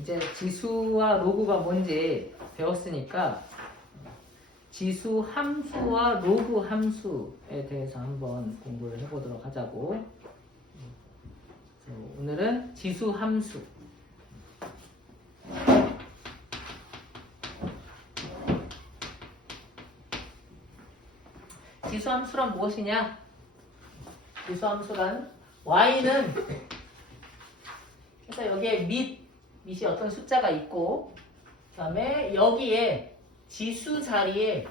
이제 지수와 로그가 뭔지 배웠으니까 지수 함수와 로그 함수에 대해서 한번 공부를 해보도록 하자고. 오늘은 지수 함수. 지수 함수란 무엇이냐? 지수 함수란 y는 그래서 여기에 밑이 어떤 숫자가 있고 그 다음에 여기에 지수 자리에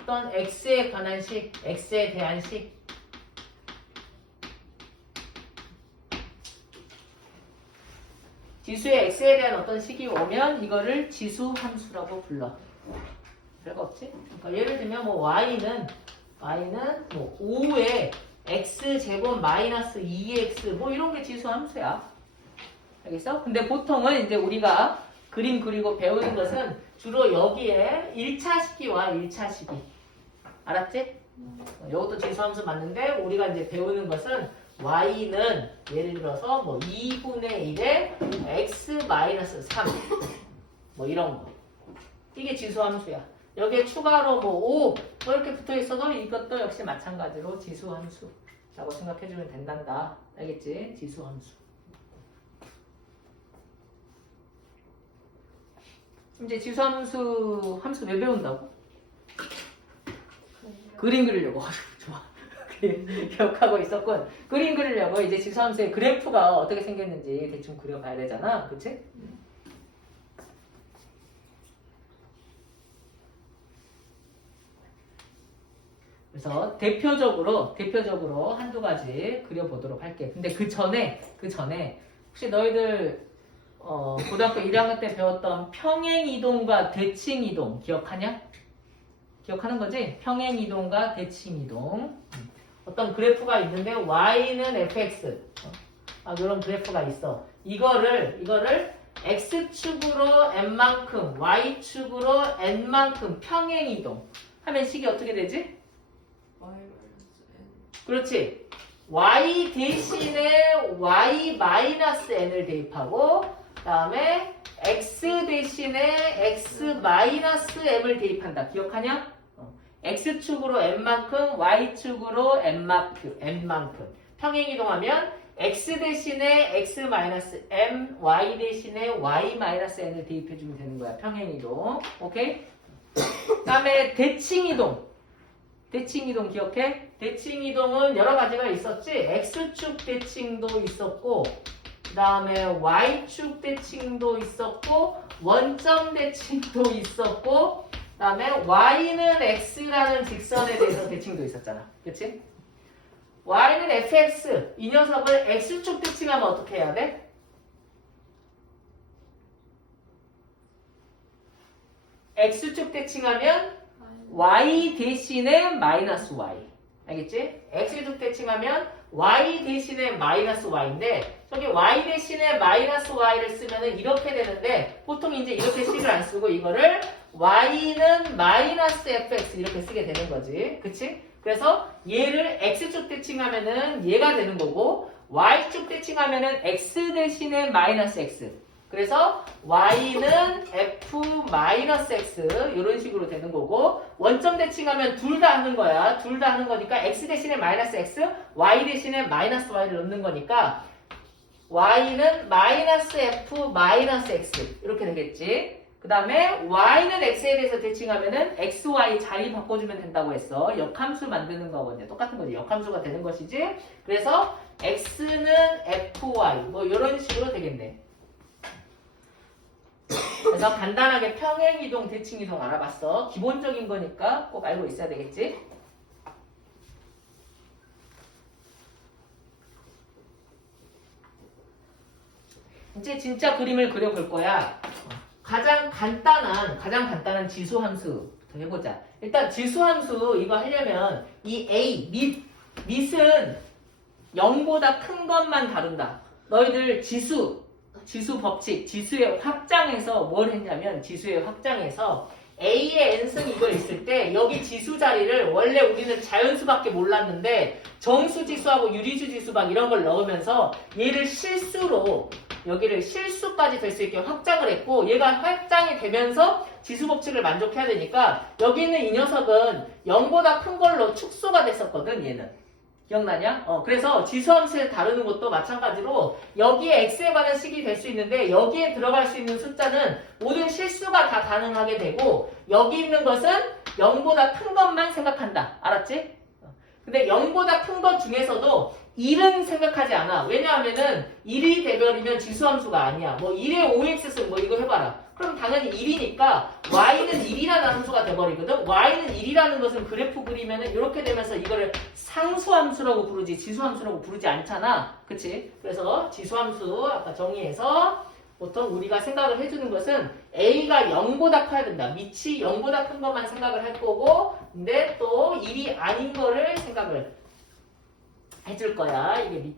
어떤 x에 관한 식, x에 대한 식 지수의 x에 대한 어떤 식이 오면 이거를 지수 함수라고 불러. 별거 없지? 그러니까 예를 들면 뭐 y는 뭐 5에 x제곱 마이너스 2x 뭐 이런 게 지수 함수야. 알겠어? 근데 보통은 이제 우리가 그림 그리고 배우는 것은 주로 여기에 1차식이와 1차식이. 알았지? 이것도 지수 함수 맞는데 우리가 이제 배우는 것은 y는 예를 들어서 뭐 2분의 1에 x 마이너스 3 뭐 이런 거. 이게 지수 함수야. 여기에 추가로 뭐 5 뭐 이렇게 붙어 있어도 이것도 역시 마찬가지로 지수 함수라고 생각해주면 된단다. 알겠지? 지수 함수. 이제 지수 함수 왜 배운다고? 그림 그리려고. 좋아. 기억하고 있었군. 그림 그리려고 이제 지수 함수의 그래프가 어떻게 생겼는지 대충 그려봐야 되잖아. 그치? 그래서 대표적으로 한두 가지 그려보도록 할게. 근데 그 전에 혹시 너희들 고등학교 1학년 때 배웠던 평행이동과 대칭이동 기억하냐? 기억하는 거지? 평행이동과 대칭이동. 어떤 그래프가 있는데 y는 fx 이런 그래프가 있어. 이거를 x축으로 n만큼 y축으로 n만큼 평행이동 하면 식이 어떻게 되지? 그렇지. y 대신에 y-n을 대입하고 그 다음에 x 대신에 x-m을 대입한다. 기억하냐? x축으로 n만큼 y축으로 n만큼 평행이동하면 x 대신에 x-m y 대신에 y-n을 대입해주면 되는 거야. 평행이동. 오케이? 그 다음에 대칭이동 기억해? 대칭이동은 여러 가지가 있었지. x축 대칭도 있었고 그 다음에 y축 대칭도 있었고 원점 대칭도 있었고 그 다음에 y는 x라는 직선에 대해서 대칭도 있었잖아. 그치? y는 fx 이 녀석을 x축 대칭하면 어떻게 해야 돼? x축 대칭하면 y 대신에 마이너스 y. 알겠지? x축 대칭하면 y 대신에 마이너스 y인데 저기 y 대신에 마이너스 y를 쓰면은 이렇게 되는데 보통 이제 이렇게 식을 안 쓰고 이거를 y는 마이너스 fx 이렇게 쓰게 되는 거지. 그치? 그래서 얘를 x축 대칭하면은 얘가 되는 거고 y축 대칭하면은 x 대신에 마이너스 x. 그래서 y는 f-x 이런 식으로 되는 거고 원점 대칭하면 둘 다 하는 거야. 둘 다 하는 거니까 x 대신에 마이너스 x, y 대신에 마이너스 y를 넣는 거니까 y는 마이너스 f-x 이렇게 되겠지. 그 다음에 y는 x에 대해서 대칭하면은 x, y 자리 바꿔주면 된다고 했어. 역함수 만드는 거거든요. 똑같은 거지. 역함수가 되는 것이지. 그래서 x는 fy 뭐 이런 식으로 되겠네. 그래서 간단하게 평행이동, 대칭이동 알아봤어. 기본적인 거니까 꼭 알고 있어야 되겠지. 이제 진짜 그림을 그려볼 거야. 가장 간단한 지수함수부터 해보자. 일단 지수함수 이거 하려면 이 a, 밑은 0보다 큰 것만 다룬다. 너희들 지수 법칙, 지수의 확장에서 뭘 했냐면 지수의 확장에서 A의 n승 이걸 있을 때 여기 지수 자리를 원래 우리는 자연수밖에 몰랐는데 정수지수하고 유리수지수 막 이런 걸 넣으면서 얘를 실수로 여기를 실수까지 될 수 있게 확장을 했고 얘가 확장이 되면서 지수법칙을 만족해야 되니까 여기 있는 이 녀석은 0보다 큰 걸로 축소가 됐었거든 얘는. 기억나냐? 그래서 지수함수를 다루는 것도 마찬가지로 여기에 x에 관한 식이 될 수 있는데 여기에 들어갈 수 있는 숫자는 모든 실수가 다 가능하게 되고 여기 있는 것은 0보다 큰 것만 생각한다. 알았지? 근데 0보다 큰 것 중에서도 1은 생각하지 않아. 왜냐하면은 1이 되버리면 지수함수가 아니야. 뭐 1의 5x승 뭐 이거 해봐라. 그럼 당연히 1이니까 y는 1이라는 함수가 돼버리거든. y는 1이라는 것은 그래프 그리면은 이렇게 되면서 이거를 상수함수라고 부르지 지수함수라고 부르지 않잖아. 그치? 그래서 지수함수 아까 정의해서 보통 우리가 생각을 해주는 것은 a가 0보다 커야 된다. 밑이 0보다 큰 것만 생각을 할 거고 근데 또 1이 아닌 거를 생각을 해줄 거야. 이게 밑.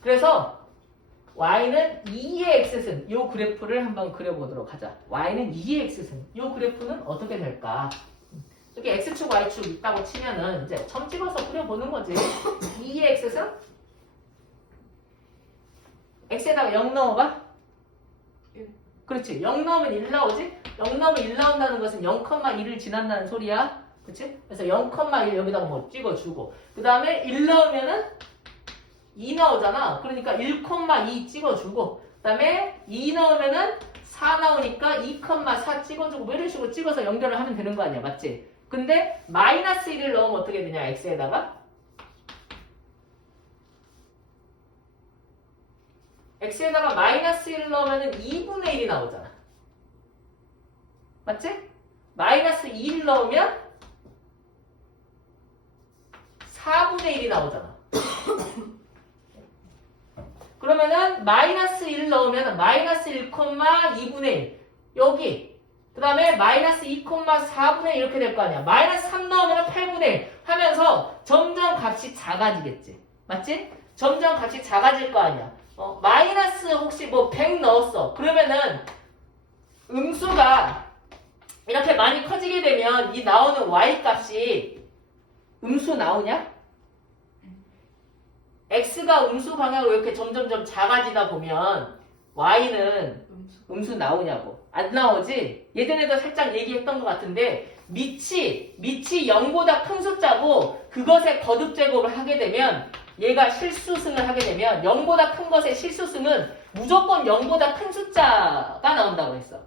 그래서 y는 2의 x승 이 그래프를 한번 그려보도록 하자. y는 2의 x승 이 그래프는 어떻게 될까? 여기 x축 y축 있다고 치면은 이제 점 찍어서 그려보는 거지. 2의 x승 x에다가 0 넣어봐. 그렇지. 0 넣으면 1 나오지? 0 넣으면 1 나온다는 것은 0,1을 지난다는 소리야. 그치? 그래서 0,1 여기다가 뭐 찍어주고 그 다음에 1 넣으면은 2 나오잖아. 그러니까 1,2 찍어주고 그 다음에 2 넣으면은 4 나오니까 2,4 찍어주고 뭐 이런 식으로 찍어서 연결을 하면 되는 거 아니야. 맞지? 근데 마이너스 1을 넣으면 어떻게 되냐 x에다가 x에다가 마이너스 1을 넣으면은 2분의 1이 나오잖아. 맞지? 마이너스 2를 넣으면 4분의 1이 나오잖아. 그러면은 마이너스 1 넣으면 마이너스 1,2분의 1 여기 그 다음에 마이너스 2,4분의 1 이렇게 될 거 아니야. 마이너스 3 넣으면 8분의 1 하면서 점점 값이 작아지겠지. 맞지? 점점 값이 작아질 거 아니야. 마이너스 혹시 뭐 100 넣었어. 그러면은 음수가 이렇게 많이 커지게 되면 이 나오는 y 값이 음수 나오냐? x가 음수 방향으로 이렇게 점점점 작아지다 보면 y는 음수 나오냐고. 안 나오지? 예전에도 살짝 얘기했던 것 같은데 밑이 0보다 큰 숫자고 그것의 거듭 제곱을 하게 되면 얘가 실수승을 하게 되면 0보다 큰 것의 실수승은 무조건 0보다 큰 숫자가 나온다고 했어.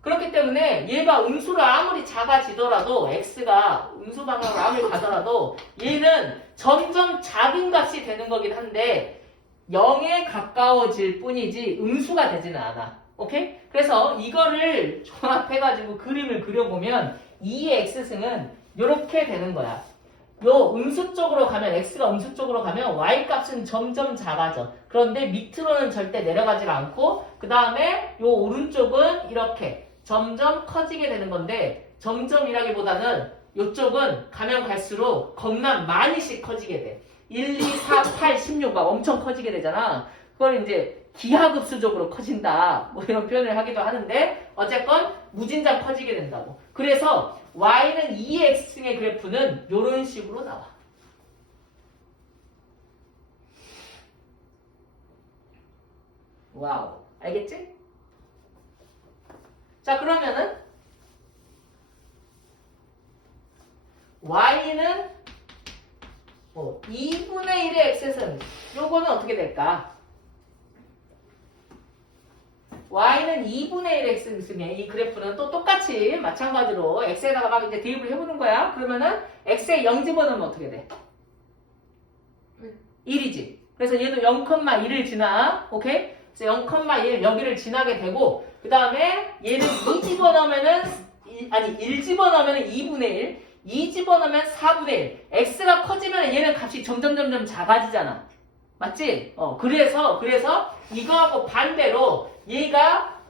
그렇기 때문에 얘가 음수로 아무리 작아지더라도 x가 음수 방향으로 아무리 가더라도 얘는 점점 작은 값이 되는 거긴 한데 0에 가까워질 뿐이지 음수가 되지는 않아. 오케이? 그래서 이거를 종합해가지고 그림을 그려보면 2의 x승은 이렇게 되는 거야. 요 음수 쪽으로 가면 x가 음수 쪽으로 가면 y 값은 점점 작아져. 그런데 밑으로는 절대 내려가지 않고 그 다음에 요 오른쪽은 이렇게 점점 커지게 되는 건데 점점이라기보다는 이쪽은 가면 갈수록 겁나 많이씩 커지게 돼. 1, 2, 4, 8, 16 막 엄청 커지게 되잖아. 그걸 이제 기하급수적으로 커진다. 뭐 이런 표현을 하기도 하는데 어쨌건 무진장 커지게 된다고. 그래서 y는 2의 x승의 그래프는 이런 식으로 나와. 와우. 알겠지? 자 그러면은 y는 2분의 1의 x승 요거는 어떻게 될까? y는 2분의 1의 x승의 이 그래프는 또 똑같이 마찬가지로 x에다가 막 이제 대입을 해보는 거야. 그러면은 x에 0 집어넣으면 어떻게 돼? 1이지. 그래서 얘도 0,1을 지나. 오케이? 그래서 0,1 여기를 지나게 되고 그 다음에 얘는 2 집어넣으면은 1 집어넣으면 2분의 1 2 집어넣으면 4분의 1 x가 커지면 얘는 값이 점점 작아지잖아. 맞지? 그래서 이거하고 반대로 얘가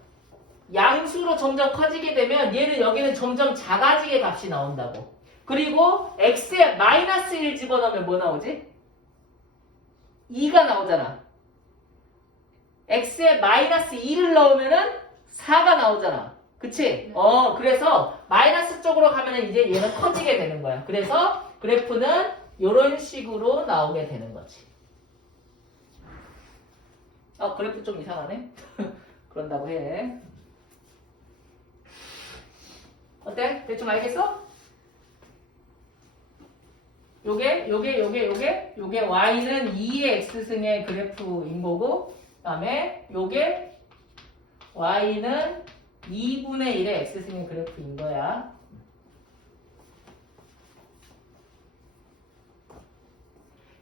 양수로 점점 커지게 되면 얘는 여기는 점점 작아지게 값이 나온다고. 그리고 x에 마이너스 1 집어넣으면 뭐 나오지? 2가 나오잖아. x에 마이너스 2를 넣으면은 4가 나오잖아. 그치? 그래서 마이너스 쪽으로 가면은 이제 얘는 커지게 되는 거야. 그래서 그래프는 이런 식으로 나오게 되는 거지. 아, 그래프 좀 이상하네. 그런다고 해. 어때? 대충 알겠어? 요게 y는 2의 x승의 그래프인 거고, 그 다음에 요게 y는 2분의 1의 x승의 그래프인 거야.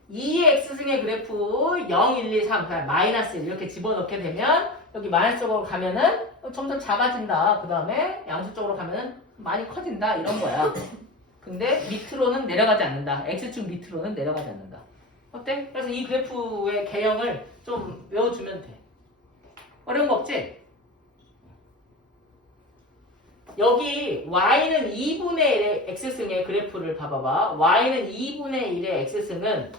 이 x승의 그래프 0, 1, 2, 3, 마이너스 1 이렇게 집어넣게 되면 여기 마이너스 쪽으로 가면은 점점 작아진다. 그 다음에 양수 쪽으로 가면은 많이 커진다. 이런 거야. 근데 밑으로는 내려가지 않는다. x축 밑으로는 내려가지 않는다. 어때? 그래서 이 그래프의 개형을 좀 외워주면 돼. 어려운 거 없지? 여기 y는 2분의 1의 x승의 그래프를 봐봐봐. y는 2분의 1의 x승은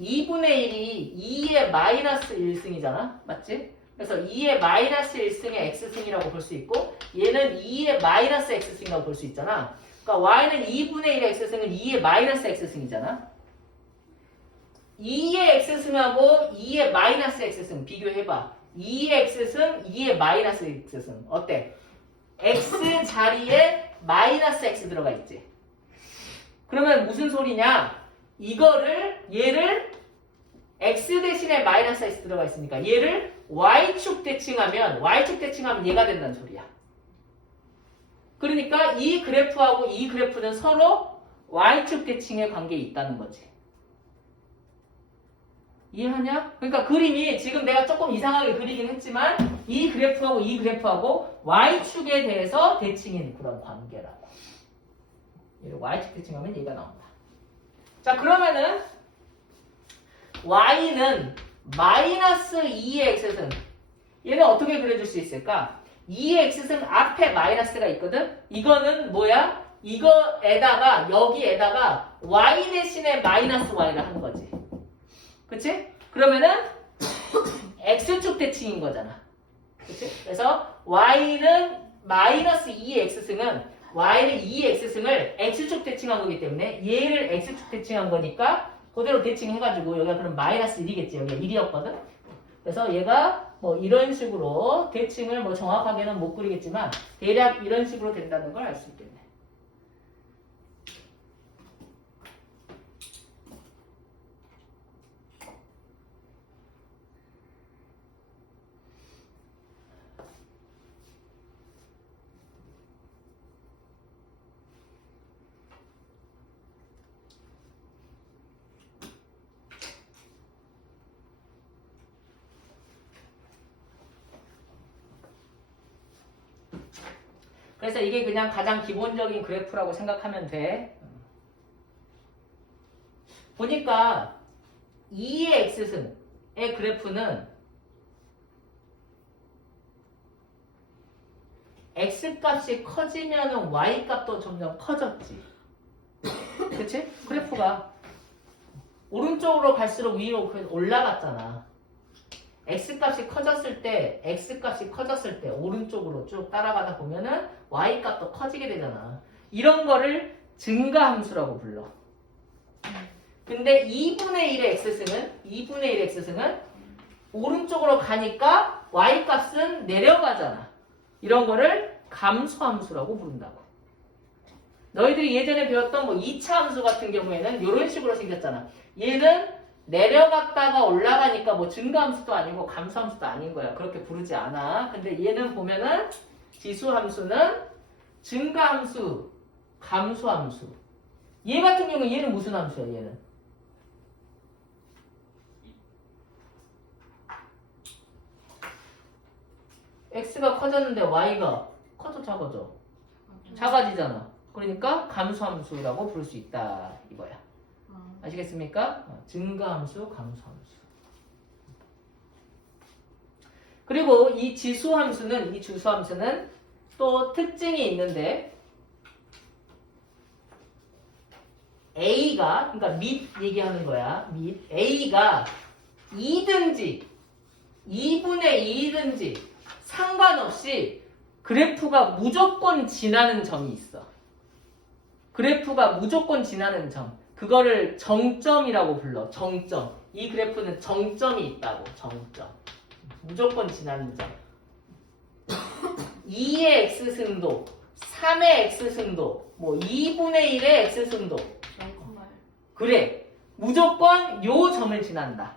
2분의 1이 2의 마이너스 1승이잖아. 맞지? 그래서 2의 마이너스 1승의 x승이라고 볼 수 있고 얘는 2의 마이너스 x승이라고 볼 수 있잖아. 그러니까 y는 2분의 1의 x승은 2의 마이너스 x승이잖아. 2의 x승하고 2의 마이너스 x승 비교해봐. 2의 x승, 2의 마이너스 x승 어때? x 자리에 마이너스 x 들어가 있지. 그러면 무슨 소리냐? 얘를 x 대신에 마이너스 x 들어가 있으니까 얘를 y축 대칭하면 얘가 된다는 소리야. 그러니까 이 그래프하고 이 그래프는 서로 y축 대칭의 관계에 있다는 거지. 이해하냐? 그러니까 그림이 지금 내가 조금 이상하게 그리긴 했지만 이 그래프하고 y축에 대해서 대칭인 그런 관계라고. 얘를 y축 대칭하면 얘가 나온다. 자, 그러면은 y는 마이너스 2의 x승. 얘는 어떻게 그려줄 수 있을까? 2의 x승 앞에 마이너스가 있거든? 이거는 뭐야? 여기에다가 y 대신에 마이너스 y를 하는 거지. 그치? 그러면은 x축 대칭인 거잖아. 그치? 그래서 y는 마이너스 2의 x승은 y는 2의 x승을 x축 대칭한 거기 때문에 얘를 x축 대칭한 거니까 그대로 대칭해가지고 여기가 그럼 마이너스 1이겠지. 여기가 1이었거든. 그래서 얘가 뭐 이런 식으로 대칭을 뭐 정확하게는 못 그리겠지만 대략 이런 식으로 된다는 걸 알 수 있겠네. 그래서 이게 그냥 가장 기본적인 그래프라고 생각하면 돼. 보니까 2의 x승의 그래프는 x값이 커지면 y값도 점점 커졌지. 그치? 그래프가 오른쪽으로 갈수록 위로 올라갔잖아. x값이 커졌을 때 오른쪽으로 쭉 따라가다 보면은 y값도 커지게 되잖아. 이런 거를 증가함수라고 불러. 근데 2분의 1의 x승은 오른쪽으로 가니까 y값은 내려가잖아. 이런 거를 감소함수라고 부른다고. 너희들이 예전에 배웠던 뭐 2차 함수 같은 경우에는 이런 식으로 생겼잖아. 얘는 내려갔다가 올라가니까 뭐 증가함수도 아니고 감소함수도 아닌 거야. 그렇게 부르지 않아. 근데 얘는 보면은 지수함수는 증가함수, 감소함수. 얘 같은 경우는 얘는 무슨 함수야? 얘는 x가 커졌는데 y가 커져 작아져? 작아지잖아. 그러니까 감소함수라고 부를 수 있다 이거야. 아시겠습니까? 증가함수, 감소함수. 그리고 이 주수함수는 또 특징이 있는데 A가 그러니까 밑 얘기하는 거야. 밑 A가 2든지 2분의 2든지 상관없이 그래프가 무조건 지나는 점이 있어. 그래프가 무조건 지나는 점. 그거를 정점이라고 불러. 정점. 이 그래프는 정점이 있다고. 정점. 무조건 지나는 점. 2의 x승도, 3의 x승도, 뭐 2분의 1의 x승도. 정말. 그래. 무조건 요 점을 지난다.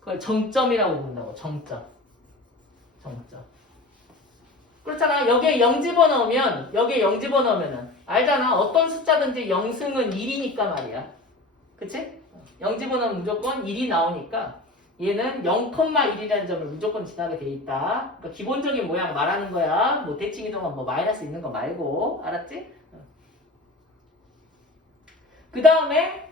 그걸 정점이라고 부른다고. 정점. 정점. 그렇잖아. 여기에 0 집어넣으면, 여기에 0 집어넣으면은, 알잖아. 어떤 숫자든지 0승은 1이니까 말이야. 그치? 0 집어넣으면 무조건 1이 나오니까, 얘는 0,1이라는 점을 무조건 지나게 돼 있다. 그러니까 기본적인 모양 말하는 거야. 뭐 대칭 이동은 뭐 마이너스 있는 거 말고. 알았지? 그 다음에,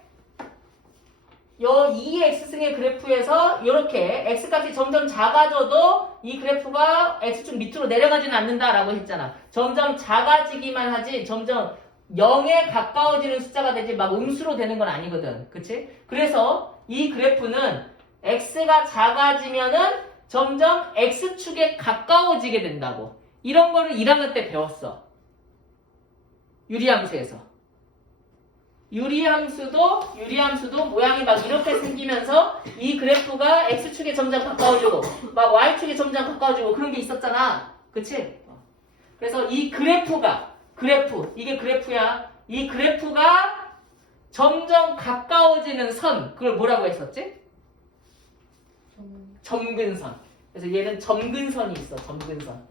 요 2의 x승의 그래프에서 이렇게 x값이 점점 작아져도 이 그래프가 x축 밑으로 내려가지는 않는다라고 했잖아. 점점 작아지기만 하지 점점 0에 가까워지는 숫자가 되지 막 음수로 되는 건 아니거든. 그치? 그래서 이 그래프는 x가 작아지면은 점점 x축에 가까워지게 된다고. 이런 거를 1학년 때 배웠어. 유리함수에서. 유리함수도 모양이 막 이렇게 생기면서 이 그래프가 x축에 점점 가까워지고 막 y축에 점점 가까워지고 그런 게 있었잖아. 그치? 그래서 이 이게 그래프야. 이 그래프가 점점 가까워지는 선, 그걸 뭐라고 했었지? 점근선. 그래서 얘는 점근선이 있어. 점근선.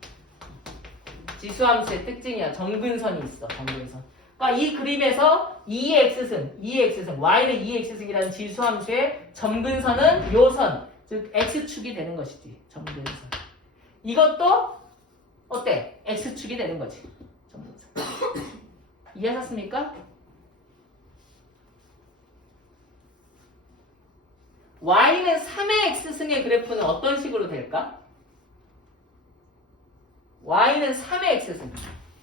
지수함수의 특징이야. 점근선이 있어. 점근선. 그러니까 이 그림에서 2의 x승, y는 2의 x승이라는 지수함수의 점근선은 요 선, 즉 x축이 되는 것이지. 점근선. 이것도 어때? x축이 되는 거지. 점근선. 이해하셨습니까? y는 3의 x승의 그래프는 어떤 식으로 될까? y는 3의 x승.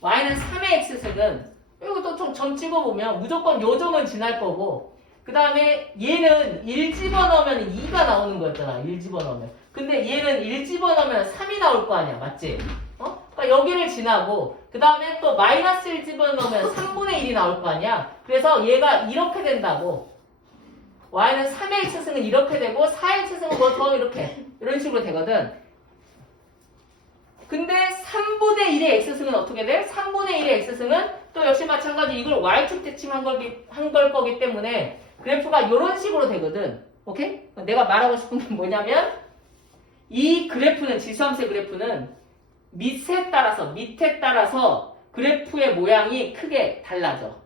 y는 3의 x승은 이것도 좀 점 찍어보면 무조건 요 점은 지날 거고 그 다음에 얘는 1 집어넣으면 2가 나오는 거였잖아. 1 집어넣으면. 근데 얘는 1 집어넣으면 3이 나올 거 아니야. 맞지? 그러니까 여기를 지나고 그 다음에 또 마이너스 1 집어넣으면 3분의 1이 나올 거 아니야. 그래서 얘가 이렇게 된다고. y는 3의 x승은 이렇게 되고 4의 x승은 뭐 더 이렇게 이런 식으로 되거든. 근데 3분의 1의 x승은 어떻게 돼? 3분의 1의 x승은 또 역시 마찬가지 이걸 y축 대칭한 걸 거기 때문에 그래프가 이런 식으로 되거든. 오케이? 내가 말하고 싶은 게 뭐냐면 이 그래프는 지수함수의 그래프는 밑에 따라서 그래프의 모양이 크게 달라져.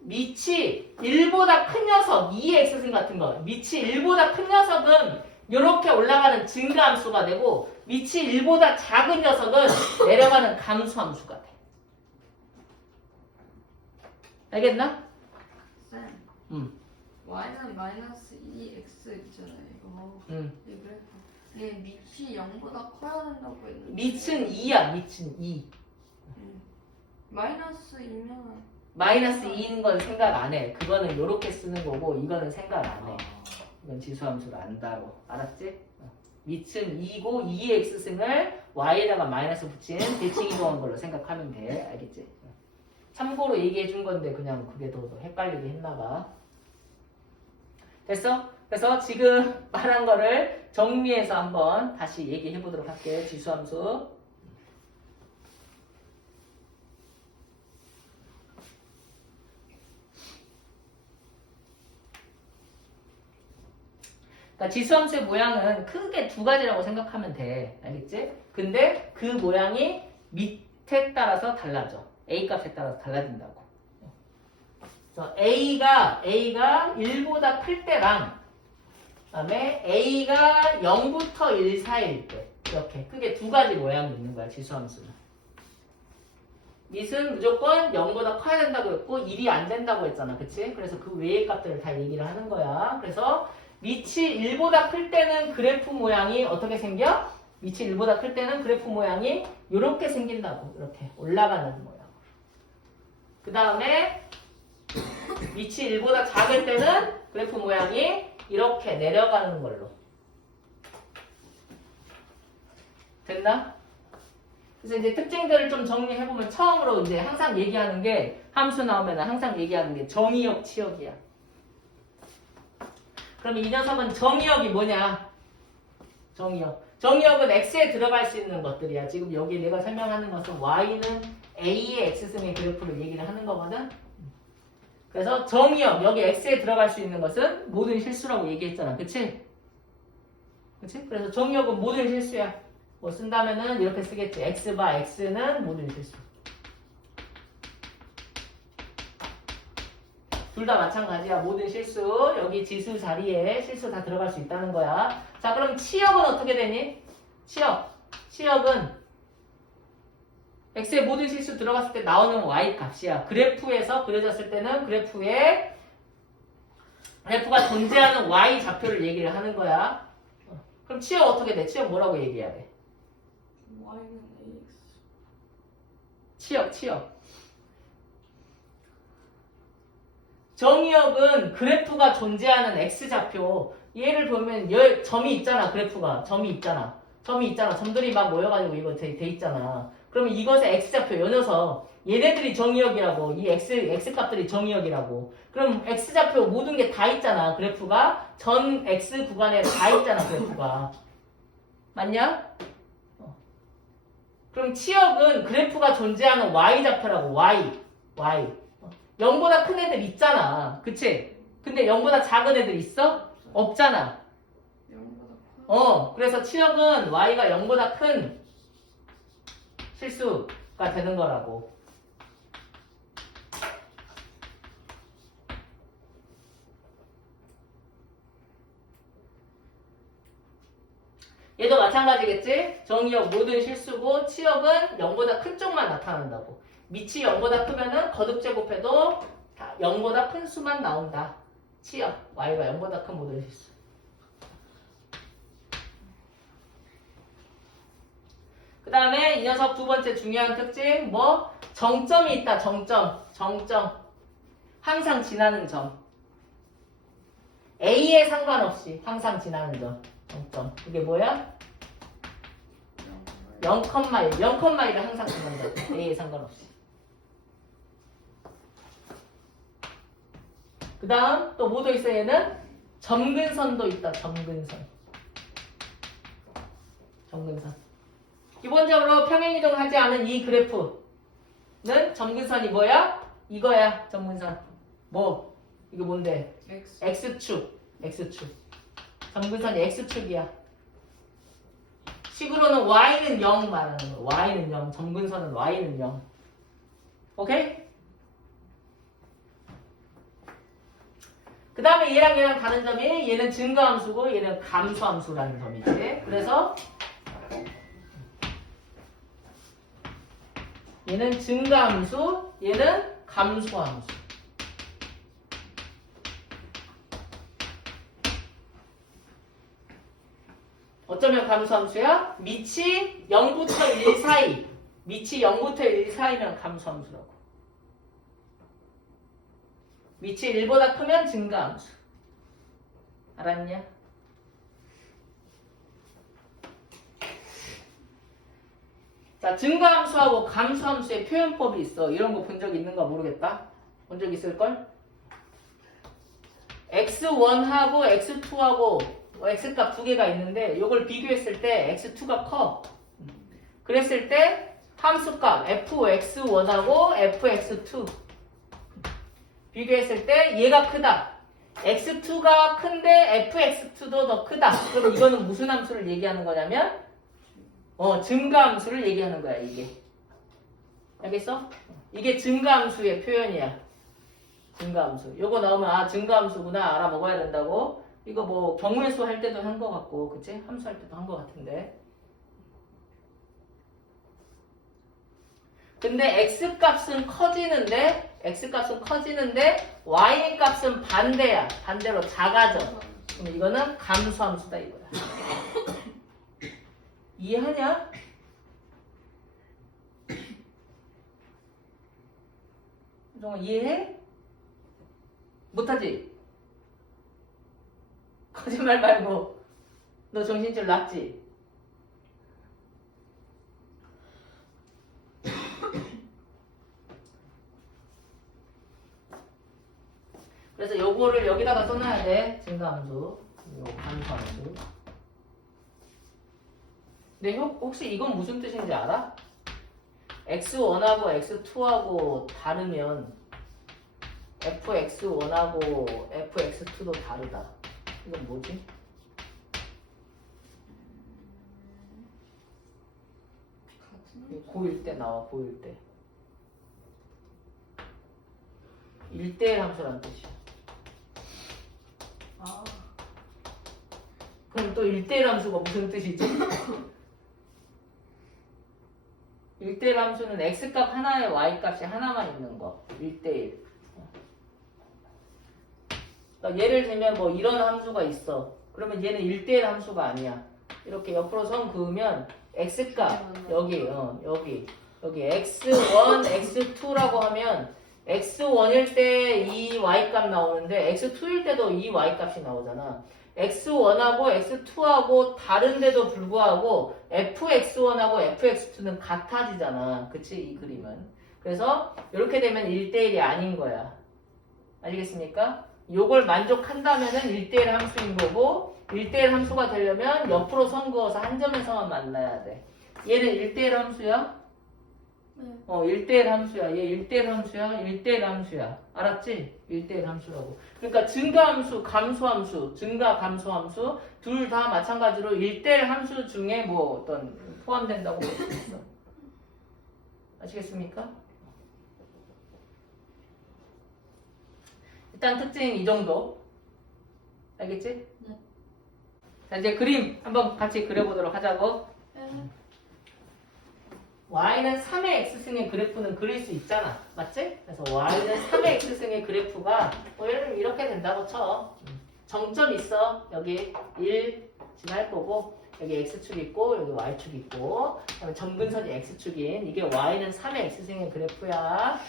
밑이 1보다 큰 녀석, 2의 x승 같은 거 밑이 1보다 큰 녀석은 이렇게 올라가는 증가함수가 되고 밑이 1보다 작은 녀석은 내려가는 감소함수가 돼. 알겠나? 쌤. y는 마이너스 2x 있잖아요. 이거. 이 그래프. 얘 밑이 0보다 커야 된다고 했는데. 밑은 2야. 밑은 2. 마이너스 2면. 마이너스 2인 건 생각 안 해. 그거는 이렇게 쓰는 거고 이거는 생각 안 해. 이건 지수함수로 안다고. 알았지? 밑은 2고 2의 x승을 y에다가 마이너스 붙인 대칭 이동한 걸로 생각하면 돼. 알겠지? 참고로 얘기해 준 건데 그냥 그게 더 헷갈리게 했나 봐. 됐어? 그래서 지금 말한 거를 정리해서 한번 다시 얘기해 보도록 할게요. 지수함수. 그러니까 지수함수의 모양은 크게 두 가지라고 생각하면 돼. 알겠지? 근데 그 모양이 밑에 따라서 달라져. A 값에 따라서 달라진다고. 그래서 A가 1보다 클 때랑 그다음에 A가 0부터 1 사이일 때 이렇게 크게 두 가지 모양이 있는 거야. 지수함수는. 밑은 무조건 0보다 커야 된다고 했고 1이 안 된다고 했잖아. 그치? 그래서 그 외의 값들을 다 얘기를 하는 거야. 그래서 밑이 1보다 클 때는 그래프 모양이 어떻게 생겨? 밑이 1보다 클 때는 그래프 모양이 이렇게 생긴다고. 이렇게 올라가는 모양. 그 다음에 밑이 1보다 작을 때는 그래프 모양이 이렇게 내려가는 걸로. 됐나? 그래서 이제 특징들을 좀 정리해보면 처음으로 이제 항상 얘기하는 게 함수 나오면 항상 얘기하는 게 정의역, 치역이야. 그러면 이 녀석은 정의역이 뭐냐? 정의역. 정의역은 x에 들어갈 수 있는 것들이야. 지금 여기 내가 설명하는 것은 y는 a의 x승의 그래프를 얘기를 하는 거거든. 그래서 정의역, 여기 x에 들어갈 수 있는 것은 모든 실수라고 얘기했잖아. 그치? 그치? 그래서 정의역은 모든 실수야. 뭐 쓴다면은 이렇게 쓰겠지. x바 x는 모든 실수. 둘 다 마찬가지야. 모든 실수. 여기 지수 자리에 실수 다 들어갈 수 있다는 거야. 자, 그럼 치역은 어떻게 되니? 치역. 치역은 x의 모든 실수 들어갔을 때 나오는 y 값이야. 그래프에서 그려졌을 때는 그래프가 존재하는 y 좌표를 얘기를 하는 거야. 그럼 치역 어떻게 돼? 치역 뭐라고 얘기해야 돼? y는 ax. 치역. 정의역은 그래프가 존재하는 x좌표. 얘를 보면 점이 있잖아. 그래프가. 점이 있잖아. 점들이 막 모여가지고 이거 돼 있잖아. 그러면 이것의 x좌표, 요 녀석. 얘네들이 정의역이라고. 이 x값들이 정의역이라고. 그럼 x좌표 모든 게 다 있잖아. 그래프가. 전 x 구간에 다 있잖아. 그래프가. 맞냐? 그럼 치역은 그래프가 존재하는 y좌표라고. y. 0보다 큰 애들 있잖아. 그치? 근데 0보다 작은 애들 있어? 없잖아. 0보다 커. 그래서 치역은 y가 0보다 큰 실수가 되는 거라고. 얘도 마찬가지겠지? 정의역 모든 실수고 치역은 0보다 큰 쪽만 나타난다고. 밑이 0보다 크면은 거듭 제곱해도 0보다 큰 수만 나온다. 치역, y가 0보다 큰 모든 실수. 그 다음에 이 녀석 두 번째 중요한 특징 뭐? 정점이 있다. 정점. 항상 지나는 점. A에 상관없이 항상 지나는 점. 정점. 그게 뭐야? 0,1. 0,1을 항상 지난다. A에 상관없이. 그 다음 또 뭐도 있어 얘는? 점근선도 있다. 점근선. 기본적으로 평행이동하지 않은 이 그래프는 점근선이 뭐야? 이거야. 점근선. 뭐? 이거 뭔데? X축. 점근선이 X축이야. 식으로는 Y는 0 말하는 거. Y는 0. 점근선은 Y는 0. 오케이? 그 다음에 얘랑 다른 점이 얘는 증가함수고 얘는 감소함수라는 점이지. 그래서 얘는 증가함수, 얘는 감소함수. 어쩌면 감소함수야? 밑이 0부터 1 사이. 밑이 0부터 1 사이면 감소함수라고. 밑이 1보다 크면 증가함수. 알았냐? 자, 증가함수하고 감소함수의 표현법이 있어. 이런 거 본 적 있는가 모르겠다. 본 적 있을걸? x1하고 x2하고 x값 두 개가 있는데 이걸 비교했을 때 x2가 커. 그랬을 때 함수값 fx1하고 fx2 비교했을 때 얘가 크다. x2가 큰데 fx2도 더 크다. 그럼 이거는 무슨 함수를 얘기하는 거냐면 증가함수를 얘기하는 거야, 이게. 알겠어? 이게 증가함수의 표현이야. 증가함수. 요거 나오면 증가함수구나 알아먹어야 된다고. 이거 뭐 경우의 수 할 때도 한 거 같고, 그치? 함수 할 때도 한 거 같은데. 근데 x값은 커지는데 y값은 반대야. 반대로 작아져. 그럼 이거는 감소함수다 이거야. 이해하냐? 정말 이해해? 못하지? 거짓말 말고 너 정신줄 났지? 그래서 요거 요거를 여기다가 써놔야 돼. 증가함수. 요 감소함수. 근데 혹시 이건 무슨 뜻인지 알아? x1하고 x2하고 다르면 fx1하고 fx2도 다르다. 이건 뭐지? 고1 때 나와, 고1 때. 1대1 함수라는 뜻이야. 아, 그럼 또 1대1 함수가 무슨 뜻이지? 1대1 함수는 x값 하나에 y값이 하나만 있는 거. 1대1. 그러니까 예를 들면 뭐 이런 함수가 있어. 그러면 얘는 1대1 함수가 아니야. 이렇게 옆으로 선 그으면 x값 여기 x1, x2라고 하면 x1일 때 이 y값 나오는데 x2일 때도 이 y값이 나오잖아. x1하고 x2하고 다른데도 불구하고 fx1하고 fx2는 같아지잖아. 그치? 이 그림은. 그래서 이렇게 되면 1대1이 아닌 거야. 아시겠습니까? 요걸 만족한다면은 1대1 함수인 거고 1대1 함수가 되려면 옆으로 선 그어서 한 점에서만 만나야 돼. 얘는 1대1 함수야? 네. 1대1 함수야. 얘 1대1 함수야. 1대1 함수야. 알았지? 1대1 함수라고. 그러니까 증가함수, 감소함수, 증가, 감소함수 둘 다 마찬가지로 1대1 함수 중에 뭐 어떤 포함된다고 볼 수 있어. 아시겠습니까? 일단 특징 이 정도. 알겠지? 네. 자, 이제 그림 한번 같이 그려보도록 하자고. 네. y는 3의 x승의 그래프는 그릴 수 있잖아. 맞지? 그래서 y는 3의 x승의 그래프가 뭐 예를 들면 이렇게 된다고 쳐. 정점 있어. 여기 1 지날 거고 여기 x축 있고 여기 y축 있고 그다음에 점근선이 x축인 이게 y는 3의 x승의 그래프야.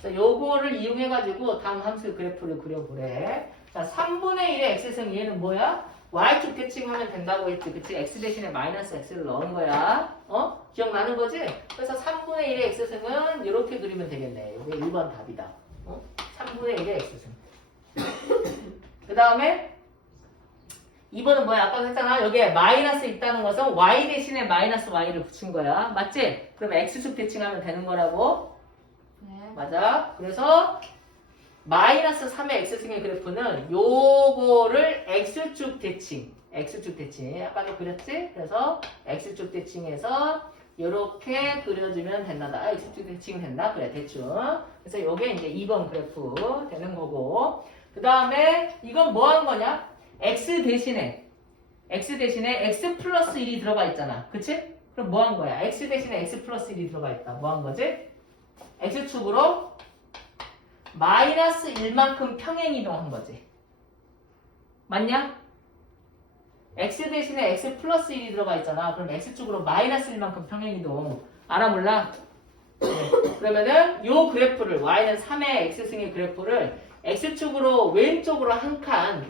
그래서 요거를 이용해가지고 다음 함수 그래프를 그려보래. 자, 3분의 1의 x승 얘는 뭐야? y축 대칭하면 된다고 했지. 그치? x 대신에 마이너스 x를 넣은 거야. 기억나는 거지? 그래서 3분의 1의 x승은 이렇게 그리면 되겠네. 이게 1번 답이다. 3분의 1의 x승. 그 다음에 2번은 뭐야? 아까 했잖아. 여기에 마이너스 있다는 것은 y 대신에 마이너스 y를 붙인 거야. 맞지? 그럼 x축 대칭하면 되는 거라고. 네. 맞아. 그래서 마이너스 3의 x승의 그래프는 요거를 x축 대칭 아까도 그렸지? 그래서 x축 대칭해서 요렇게 그려주면 된다. x축 대칭 된다? 그래 대충. 그래서 요게 이제 2번 그래프 되는 거고 그 다음에 이건 뭐 한 거냐? x 대신에 x 플러스 1이 들어가 있잖아. 그치? 그럼 뭐 한 거야? x 대신에 x 플러스 1이 들어가 있다. 뭐 한 거지? x축으로 마이너스 1만큼 평행이동한 거지. 맞냐? x 대신에 x 플러스 1이 들어가 있잖아. 그럼 x축으로 마이너스 1만큼 평행이동. 알아 몰라? 네. 그러면은 요 그래프를 y는 3의 x승의 그래프를 x축으로 왼쪽으로 한 칸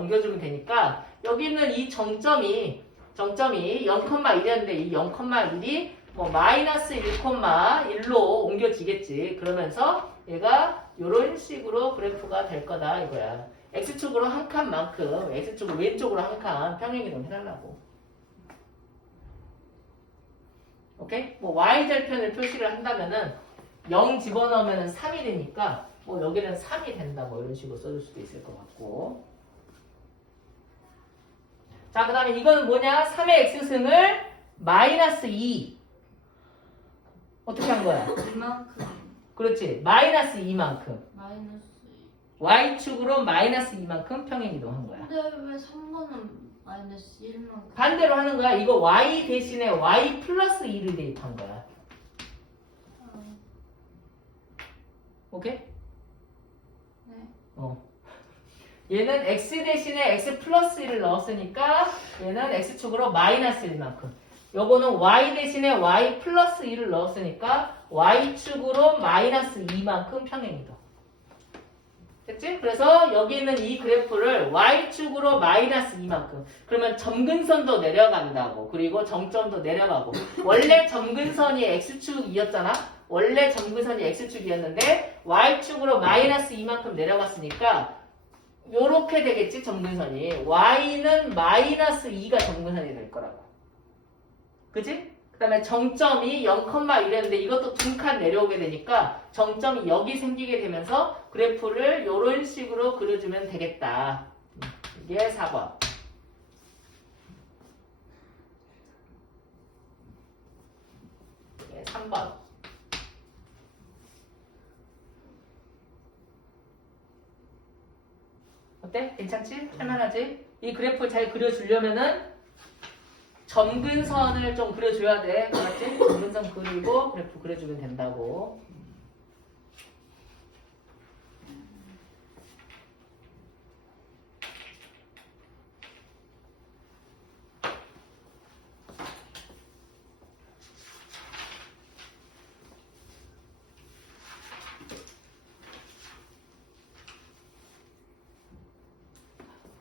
옮겨주면 되니까 여기 있는 이 정점이 0,1이었는데 이 0,1이 뭐 마이너스 1,1로 옮겨지겠지. 그러면서 얘가 이런 식으로 그래프가 될 거다 이거야. x축으로 한 칸만큼 x축으로 왼쪽으로 한 칸 평행이동 해달라고. 오케이? 뭐 y절편을 표시를 한다면은 0 집어넣으면 3이 되니까 뭐 여기는 3이 된다 뭐 이런 식으로 써줄 수도 있을 것 같고. 자, 그 다음에 이거는 뭐냐? 3의 x승을 마이너스 2 어떻게 한 거야? 이만큼 그렇지. 마이너스 2만큼. 마이너스. y축으로 마이너스 2만큼 평행이동한 거야. 근데 왜 3번은 마이너스 1만큼? 반대로 하는 거야. 이거 y 대신에 y 플러스 2를 대입한 거야. 오케이? 네. 얘는 x 대신에 x 플러스 1을 넣었으니까 얘는 x축으로 마이너스 1만큼. 요거는 y 대신에 y 플러스 1을 넣었으니까 y축으로 마이너스 2만큼 평행이동. 됐지? 그래서 여기 있는 이 그래프를 y축으로 마이너스 2만큼. 그러면 점근선도 내려간다고. 그리고 정점도 내려가고. 원래 점근선이 x축이었잖아? 원래 점근선이 x축이었는데 y축으로 마이너스 2만큼 내려갔으니까 요렇게 되겠지 점근선이. y는 마이너스 2가 점근선이 될 거라고. 그지? 그 다음에 정점이 0,1이었는데 이것도 두 칸 내려오게 되니까 정점이 여기 생기게 되면서 그래프를 요런 식으로 그려주면 되겠다. 이게 4번. 이게 3번. 어때? 괜찮지? 할만하지? 이 그래프 잘 그려주려면은 점근선을 좀 그려줘야 돼. 알았지? 점근선 그리고 그래프 그려주면 된다고.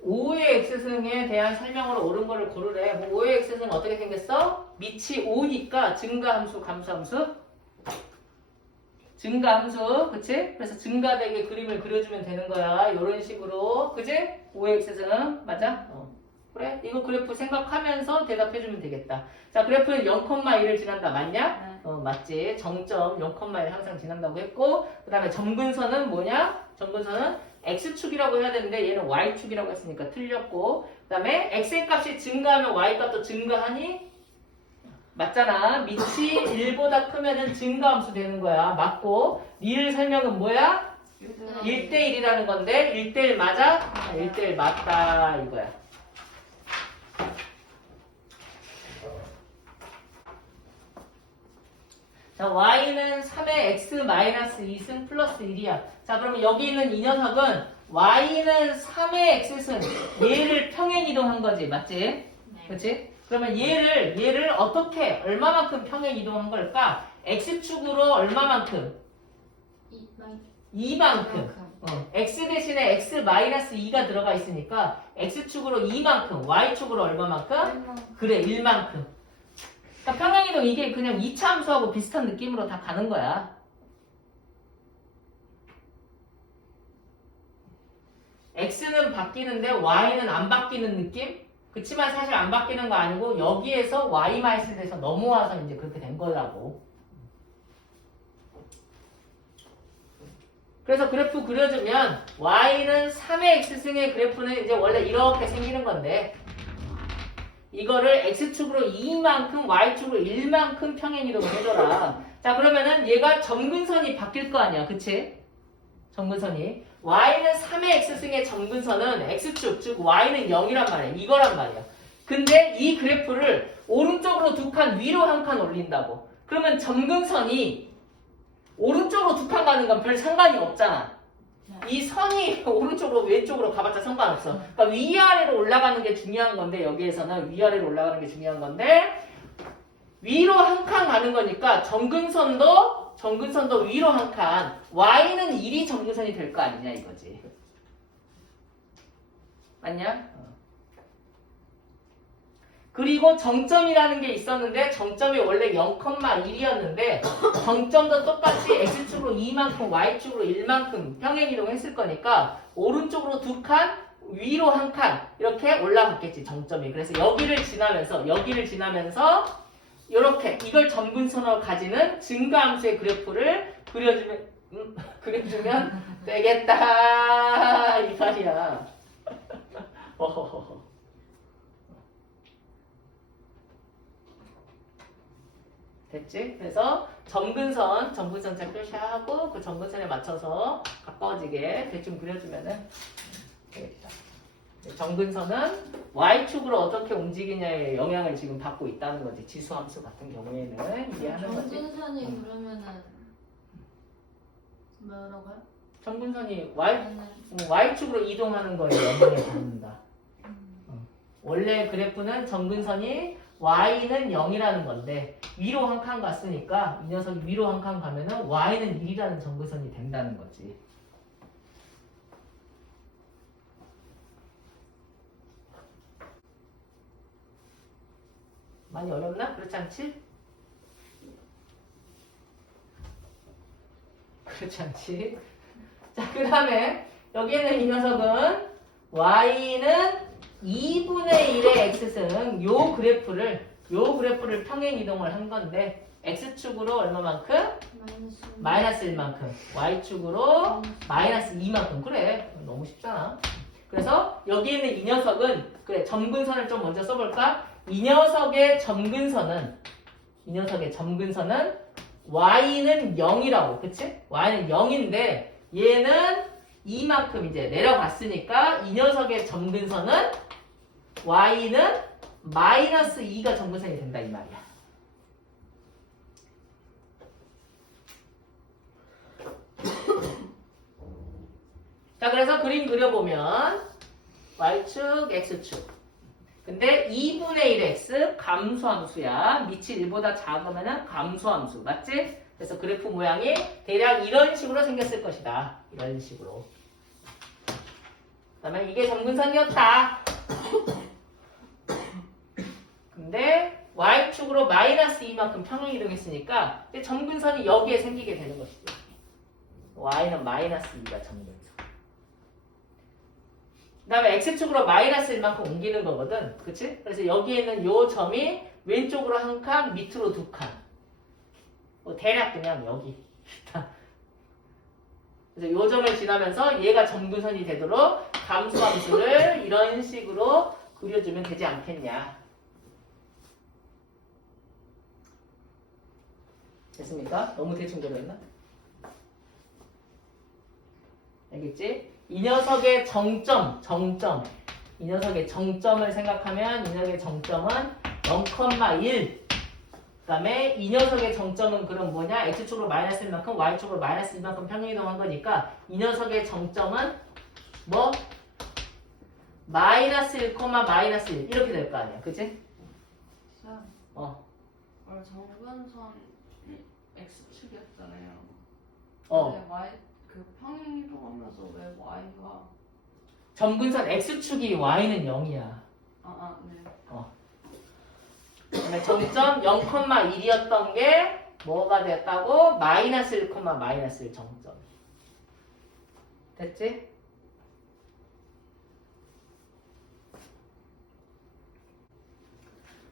오의 x승에 대한 설명으로 옳은 거를 고르래. 뭐 오의 x승은 어떻게 생겼어? 밑이 5니까 증가함수, 감소함수? 증가함수, 그치? 그래서 증가되게 그림을 그려주면 되는 거야. 이런 식으로, 그치? 오의 x승 맞아? 그래? 이거 그래프 생각하면서 대답해주면 되겠다. 자, 그래프는 0,1을 지난다. 맞냐? 맞지. 정점 0,1 항상 지난다고 했고, 그 다음에 점근선은 뭐냐? 점근선은 x축이라고 해야 되는데 얘는 y축이라고 했으니까 틀렸고, 그 다음에 x의 값이 증가하면 y 값도 증가하니? 맞잖아. 밑이 1보다 크면은 증가함수 되는 거야. 맞고, 리을 설명은 뭐야? 1대1이라는 건데 1대1 맞아? 1대1 맞다 이거야. 자, y는 3의 x-2승 플러스 1이야. 자, 그러면 여기 있는 이 녀석은 y는 3의 x승, 얘를 평행 이동한 거지. 맞지? 네. 그렇지? 그러면 얘를 어떻게 얼마만큼 평행 이동한 걸까? x축으로 얼마만큼? 2만큼. x 대신에 x-2가 들어가 있으니까 x축으로 2만큼, y축으로 얼마만큼? 그래, 1만큼. 그러니까 평행이동 이게 그냥 2차 함수하고 비슷한 느낌으로 다 가는 거야. x는 바뀌는데 y는 안 바뀌는 느낌? 그치만 사실 안 바뀌는 거 아니고 여기에서 y-에서 넘어와서 이제 그렇게 된 거라고. 그래서 그래프 그려주면 y는 3의 x승의 그래프는 이제 원래 이렇게 생기는 건데 이거를 x축으로 2만큼 y축으로 1만큼 평행이동을 해줘라. 자, 그러면은 얘가 점근선이 바뀔 거 아니야. 그치? 점근선이 y는 3의 x승의 점근선은 x축 즉 y는 0이란 말이야. 이거란 말이야. 근데 이 그래프를 오른쪽으로 두 칸 위로 한 칸 올린다고. 그러면 점근선이 오른쪽으로 두 칸 가는 건 별 상관이 없잖아. 이 선이 오른쪽으로 왼쪽으로 가봤자 상관없어. 그러니까 위아래로 올라가는 게 중요한 건데 여기에서는 위아래로 올라가는 게 중요한 건데 위로 한 칸 가는 거니까 점근선도 위로 한 칸. y는 1이 점근선이 될 거 아니냐 이거지. 맞냐? 그리고 정점이라는 게 있었는데 정점이 원래 0,1이었는데 정점도 똑같이 x축으로 2만큼 y축으로 1만큼 평행이동 했을 거니까 오른쪽으로 두 칸 위로 한 칸 이렇게 올라갔겠지 정점이. 그래서 여기를 지나면서 이렇게 이걸 점근선으로 가지는 증가함수의 그래프를 그려주면 되겠다 이 말이야. 어허허허. 됐지? 그래서 점근선 잘 표시하고 그 점근선에 맞춰서 가까워지게 대충 그려주면은 되겠다. 점근선은 y축으로 어떻게 움직이냐에 영향을 지금 받고 있다는 거지. 지수함수 같은 경우에는 이해하는 거지. 점근선이 그러면은 뭐라고요? 점근선이 y축으로 이동하는 거에 영향을 받는다. 원래 그래프는 점근선이 y는 0이라는 건데 위로 한 칸 갔으니까 이 녀석이 위로 한 칸 가면은 y는 1이라는 점근선이 된다는 거지. 많이 어렵나? 그렇지 않지? 그렇지 않지? 자, 그 다음에 여기에는 이 녀석은 y는 2분의 1의 x승 요 그래프를 평행 이동을 한 건데 x축으로 얼마만큼? 마이너스 1만큼. y축으로 마이너스 2만큼. 그래. 너무 쉽잖아. 그래서 여기 있는 이 녀석은 그래 점근선을 좀 먼저 써볼까? 이 녀석의 점근선은 y는 0이라고. 그치? y는 0인데 얘는 이만큼 이제 내려갔으니까 이 녀석의 점근선은 y는 마이너스 2가 점근선이 된다 이 말이야. 자, 그래서 그림 그려보면 y축, x축. 근데 2분의 1x 감소함수야. 밑이 1보다 작으면 감소함수. 맞지? 그래서 그래프 모양이 대략 이런 식으로 생겼을 것이다. 이런 식으로. 그 다음에 이게 점근선이었다. 근데 y축으로 마이너스 2만큼 평행 이동했으니까 점근선이 여기에 생기게 되는 것이죠. y는 마이너스 2가 점근선. 그 다음에 x축으로 마이너스 1만큼 옮기는 거거든. 그치? 그래서 여기에는 요 점이 왼쪽으로 한 칸, 밑으로 두 칸. 뭐 대략 그냥 여기. 그래서 요 점을 지나면서 얘가 점근선이 되도록 감소함수를 이런 식으로 그려주면 되지 않겠냐. 됐습니까? 너무 대충 그려있나? 알겠지? 이 녀석의 정점. 이 녀석의 정점을 생각하면 이 녀석의 정점은 0,1. 그 다음에 이 녀석의 정점은 그럼 뭐냐? x축으로 마이너스 1만큼 y축으로 마이너스 2만큼 평행 이동한 거니까 이 녀석의 정점은 뭐? 마이너스 1, 마이너스 1 이렇게 될 거 아니야. 그치? 원래 정근선 x축이었잖아요. 네, y 그 평행 이동하면서 왜 y가 점근선 x축이 y는 0이야. 네. 그다음에 정점 0,1이었던 게 뭐가 됐다고? 마이너스 1, 마이너스 1 정점. 됐지?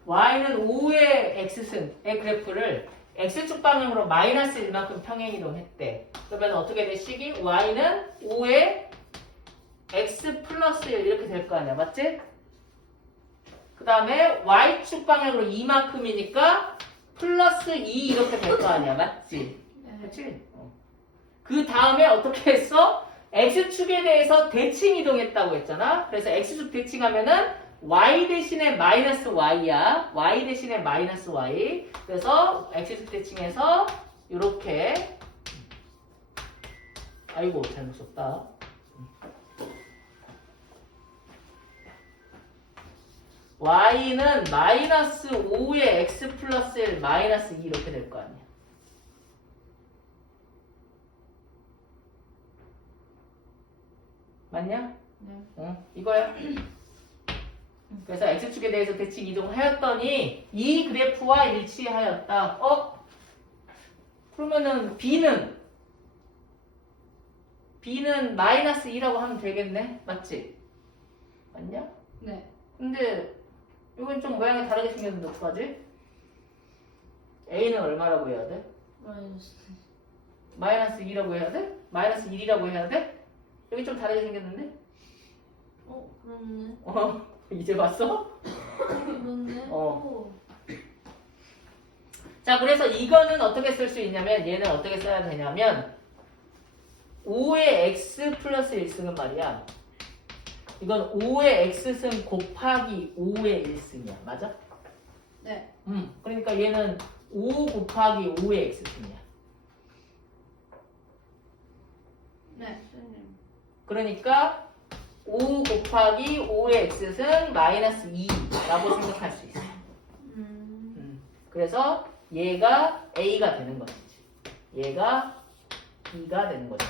y는 5의 x승의 그래프를 x축 방향으로 마이너스 1만큼 평행 이동했대. 그러면 어떻게 돼? 식이 y는 5의 x 플러스 1 이렇게 될 거 아니야. 맞지? 그 다음에 y축 방향으로 2만큼이니까 플러스 2 이렇게 될 거 아니야. 맞지? 그치? 그 다음에 어떻게 했어? x축에 대해서 대칭 이동했다고 했잖아. 그래서 x축 대칭하면은 y 대신에 마이너스 y야. y 대신에 마이너스 y. 그래서 x축 대칭해서 이렇게 아이고 잘못 썼다. y는 마이너스 5의 x 플러스 1 마이너스 2 이렇게 될 거 아니야. 맞냐? 네. 응, 이거야. 그래서 x축에 대해서 대칭 이동하였더니 이 그래프와 일치하였다. 그러면은 b는 마이너스 2라고 하면 되겠네. 맞지? 맞냐? 네. 근데 이건 좀 모양이 다르게 생겼는데 어떡하지? a는 얼마라고 해야 돼? 마이너스 2라고 해야 돼? 마이너스 1이라고 해야 돼? 여기 좀 다르게 생겼는데? 그렇네. 이제 봤어? 그렇네. 자, 그래서 이거는 어떻게 쓸 수 있냐면 얘는 어떻게 써야 되냐면 5의 x 플러스 1승은 말이야. 이건 5의 x승 곱하기 5의 1승이야. 맞아? 네. 그러니까 얘는 5 곱하기 5의 x승이야. 네, 선생님. 그러니까 5 곱하기 5의 x승 마이너스 2라고 생각할 수 있어. 그래서 얘가 a가 되는 것이지. 얘가 b가 되는 거지.